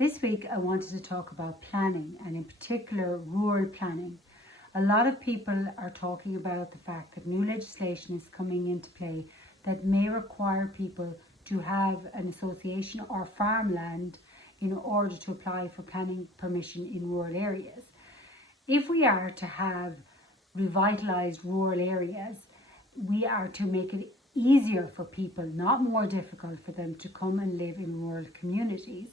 This week I wanted to talk about planning, and in particular rural planning. A lot of people are talking about the fact that new legislation is coming into play that may require people to have an association or farmland in order to apply for planning permission in rural areas. If we are to have revitalised rural areas, we are to make it easier for people, not more difficult for them, to come and live in rural communities.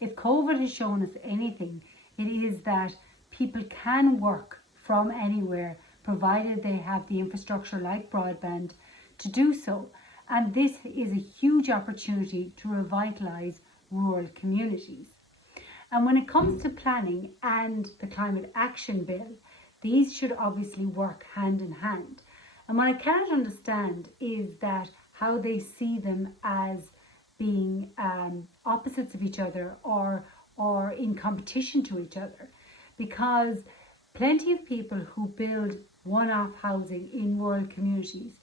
If COVID has shown us anything, it is that people can work from anywhere, provided they have the infrastructure like broadband to do so. And this is a huge opportunity to revitalise rural communities. And when it comes to planning and the Climate Action Bill, these should obviously work hand in hand. And what I cannot understand is that how they see them as being opposites of each other or in competition to each other, because plenty of people who build one-off housing in rural communities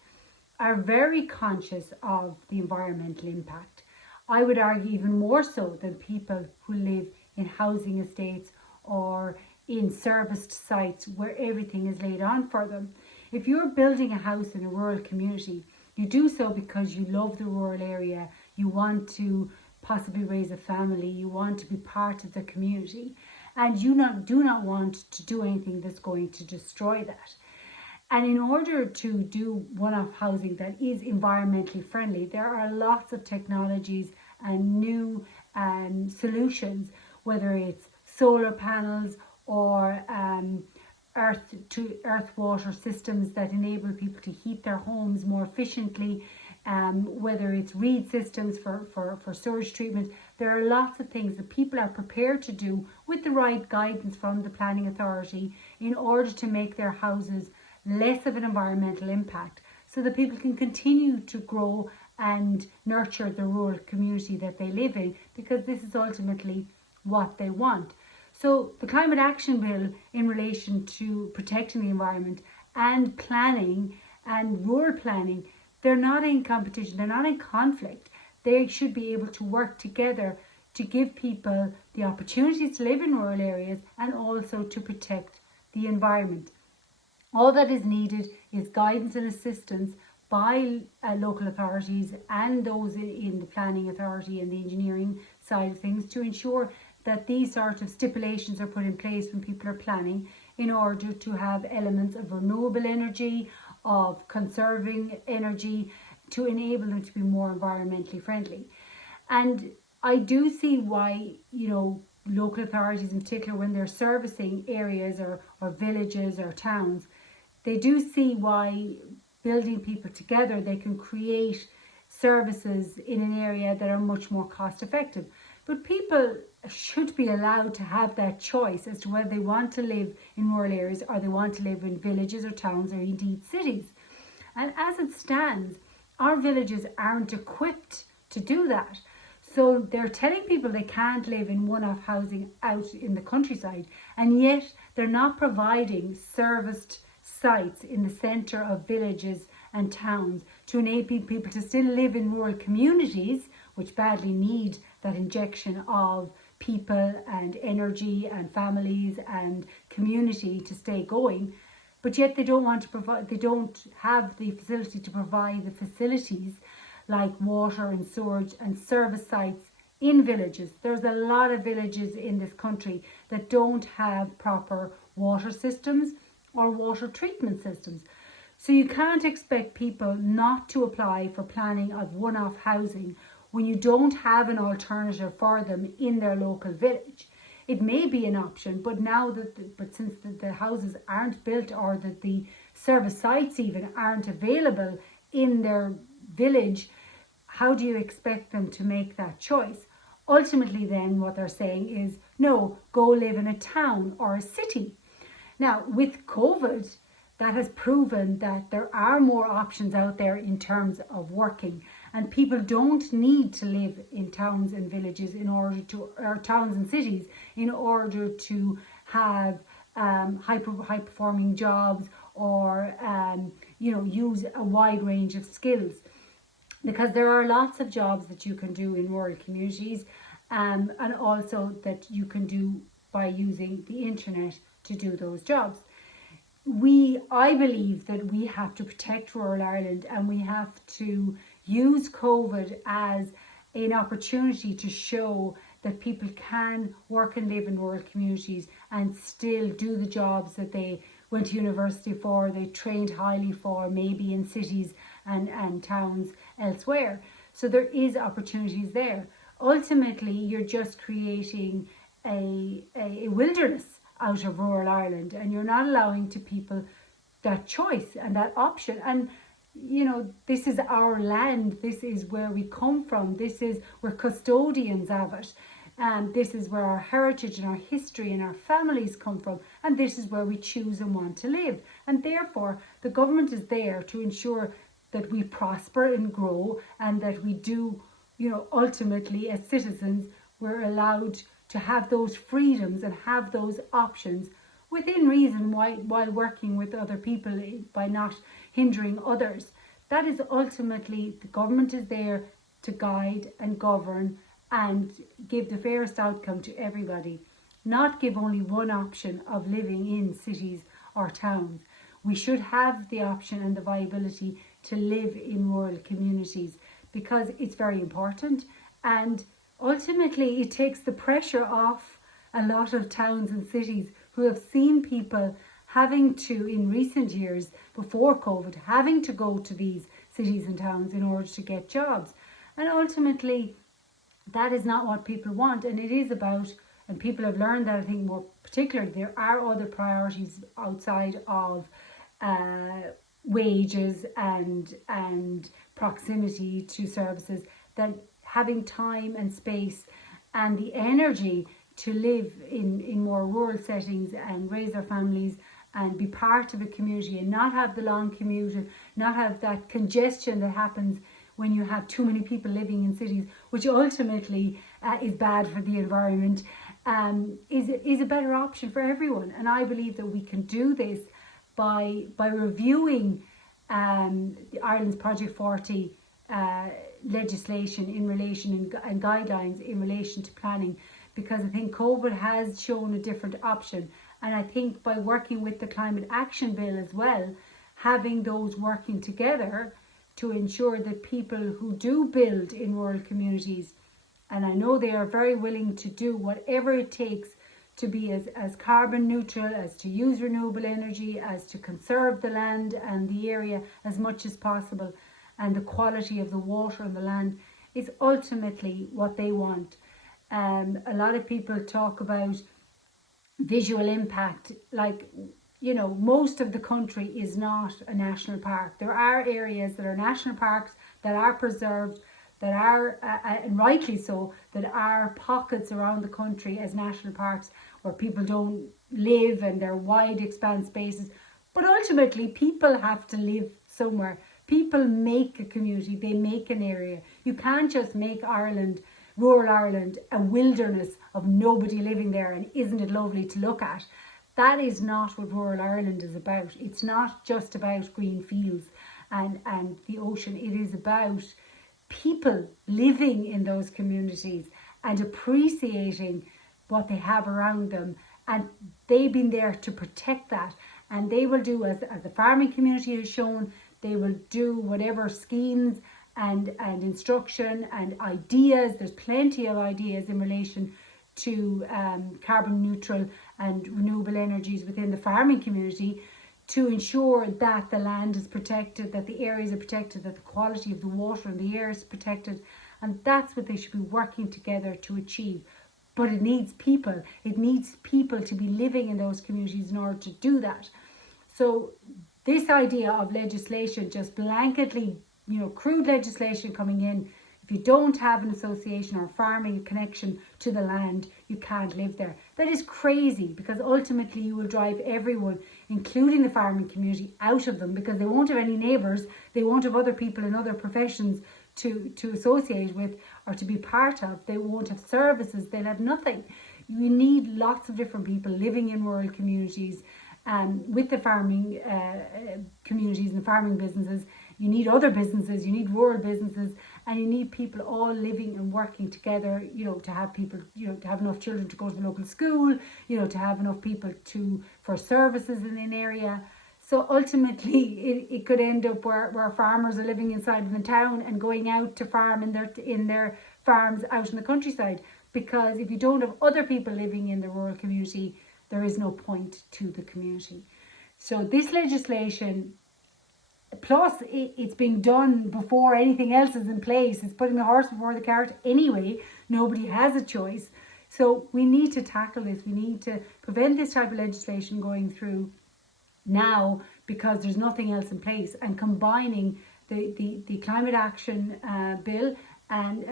are very conscious of the environmental impact. I would argue even more so than people who live in housing estates or in serviced sites where everything is laid on for them. If you're building a house in a rural community, you do so because you love the rural area, you want to possibly raise a family, you want to be part of the community, and you do not want to do anything that's going to destroy that. And in order to do one-off housing that is environmentally friendly, there are lots of technologies and new solutions, whether it's solar panels or earth water systems that enable people to heat their homes more efficiently, whether it's reed systems for sewage treatment. There are lots of things that people are prepared to do with the right guidance from the planning authority in order to make their houses less of an environmental impact, so that people can continue to grow and nurture the rural community that they live in, because this is ultimately what they want. So the Climate Action Bill in relation to protecting the environment and planning and rural planning, they're not in competition, they're not in conflict. They should be able to work together to give people the opportunity to live in rural areas and also to protect the environment. All that is needed is guidance and assistance by local authorities and those in the planning authority and the engineering side of things to ensure that these sort of stipulations are put in place when people are planning, in order to have elements of renewable energy, of conserving energy, to enable them to be more environmentally friendly. And I do see why, local authorities in particular, when they're servicing areas or villages or towns, they do see why building people together, they can create services in an area that are much more cost effective. But people should be allowed to have that choice as to whether they want to live in rural areas or they want to live in villages or towns or indeed cities. And as it stands, our villages aren't equipped to do that. So they're telling people they can't live in one-off housing out in the countryside, and yet they're not providing serviced sites in the centre of villages and towns to enable people to still live in rural communities, which badly need that injection of people and energy and families and community to stay going. But yet they don't want to provide, they don't have the facility to provide the facilities like water and sewage and service sites in villages. There's a lot of villages in this country that don't have proper water systems or water treatment systems. So you can't expect people not to apply for planning of one-off housing when you don't have an alternative for them in their local village. It may be an option, but since the houses aren't built, or that the service sites even aren't available in their village, how do you expect them to make that choice? Ultimately then what they're saying is, no, go live in a town or a city. Now with COVID, that has proven that there are more options out there in terms of working, and people don't need to live in towns and villages or towns and cities in order to have high performing jobs or use a wide range of skills, because there are lots of jobs that you can do in rural communities and also that you can do by using the internet to do those jobs. I believe that we have to protect rural Ireland, and we have to use COVID as an opportunity to show that people can work and live in rural communities and still do the jobs that they went to university for, they trained highly for, maybe in cities and towns elsewhere. So there is opportunities there. Ultimately, you're just creating a wilderness out of rural Ireland, and you're not allowing to people that choice and that option. And this is our land, this is where we come from, we're custodians of it, and this is where our heritage and our history and our families come from, and this is where we choose and want to live. And therefore the government is there to ensure that we prosper and grow, and that we do, ultimately as citizens, we're allowed to have those freedoms and have those options within reason, while working with other people by not hindering others. That is ultimately, the government is there to guide and govern and give the fairest outcome to everybody, not give only one option of living in cities or towns. We should have the option and the viability to live in rural communities, because it's very important, and ultimately it takes the pressure off a lot of towns and cities who have seen people having to, in recent years before COVID, having to go to these cities and towns in order to get jobs. And ultimately that is not what people want, and it is about, and people have learned that, I think, more particularly, there are other priorities outside of wages and proximity to services, that having time and space and the energy to live in more rural settings and raise their families and be part of a community and not have the long commute and not have that congestion that happens when you have too many people living in cities, which ultimately is bad for the environment, is a better option for everyone. And I believe that we can do this by reviewing Ireland's Project 40 legislation in relation and guidelines in relation to planning, because I think COVID has shown a different option. And I think by working with the Climate Action Bill as well, having those working together to ensure that people who do build in rural communities, and I know they are very willing to do whatever it takes to be as carbon neutral, as to use renewable energy, as to conserve the land and the area as much as possible, and the quality of the water and the land is ultimately what they want. A lot of people talk about visual impact, like, most of the country is not a national park. There are areas that are national parks, that are preserved, that are, and rightly so, that are pockets around the country as national parks where people don't live, and they're wide expanse spaces. But ultimately people have to live somewhere. People make a community, they make an area. You can't just make Ireland, rural Ireland, a wilderness of nobody living there and isn't it lovely to look at. That is not what rural Ireland is about. It's not just about green fields and the ocean. It is about people living in those communities and appreciating what they have around them, and they've been there to protect that. And they will do, as the farming community has shown, they will do whatever schemes and instruction and ideas. There's plenty of ideas in relation to carbon neutral and renewable energies within the farming community, to ensure that the land is protected, that the areas are protected, that the quality of the water and the air is protected. And that's what they should be working together to achieve. But it needs people. It needs people to be living in those communities in order to do that. So this idea of legislation, just blanketly, crude legislation coming in, if you don't have an association or farming connection to the land, you can't live there. That is crazy, because ultimately you will drive everyone, including the farming community, out of them, because they won't have any neighbours, they won't have other people in other professions to associate with or to be part of. They won't have services, they'll have nothing. You need lots of different people living in rural communities with the farming communities and farming businesses. You need other businesses, you need rural businesses, and you need people all living and working together, you know, to have people, you know, to have enough children to go to the local school, you know, to have enough people for services in an area. So ultimately it could end up where farmers are living inside of the town and going out to farm in their farms out in the countryside, because if you don't have other people living in the rural community, there is no point to the community. So this legislation, plus it's being done before anything else is in place. It's putting the horse before the cart anyway. Nobody has a choice. So we need to tackle this. We need to prevent this type of legislation going through now, because there's nothing else in place. And combining the climate action bill and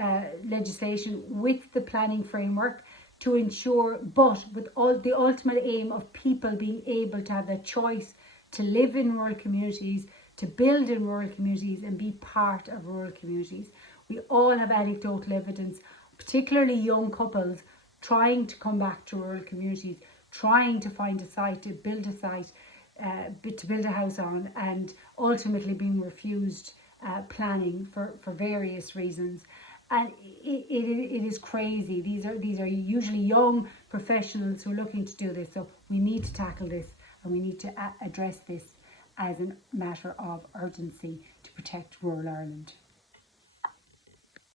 legislation with the planning framework to ensure, but with all the ultimate aim of people being able to have the choice to live in rural communities, to build in rural communities and be part of rural communities. We all have anecdotal evidence, particularly young couples trying to come back to rural communities, trying to find a site, to build a site, to build a house on, and ultimately being refused planning for various reasons. And it is crazy. These are usually young professionals who are looking to do this. So we need to tackle this, and we need to address this as a matter of urgency to protect rural Ireland.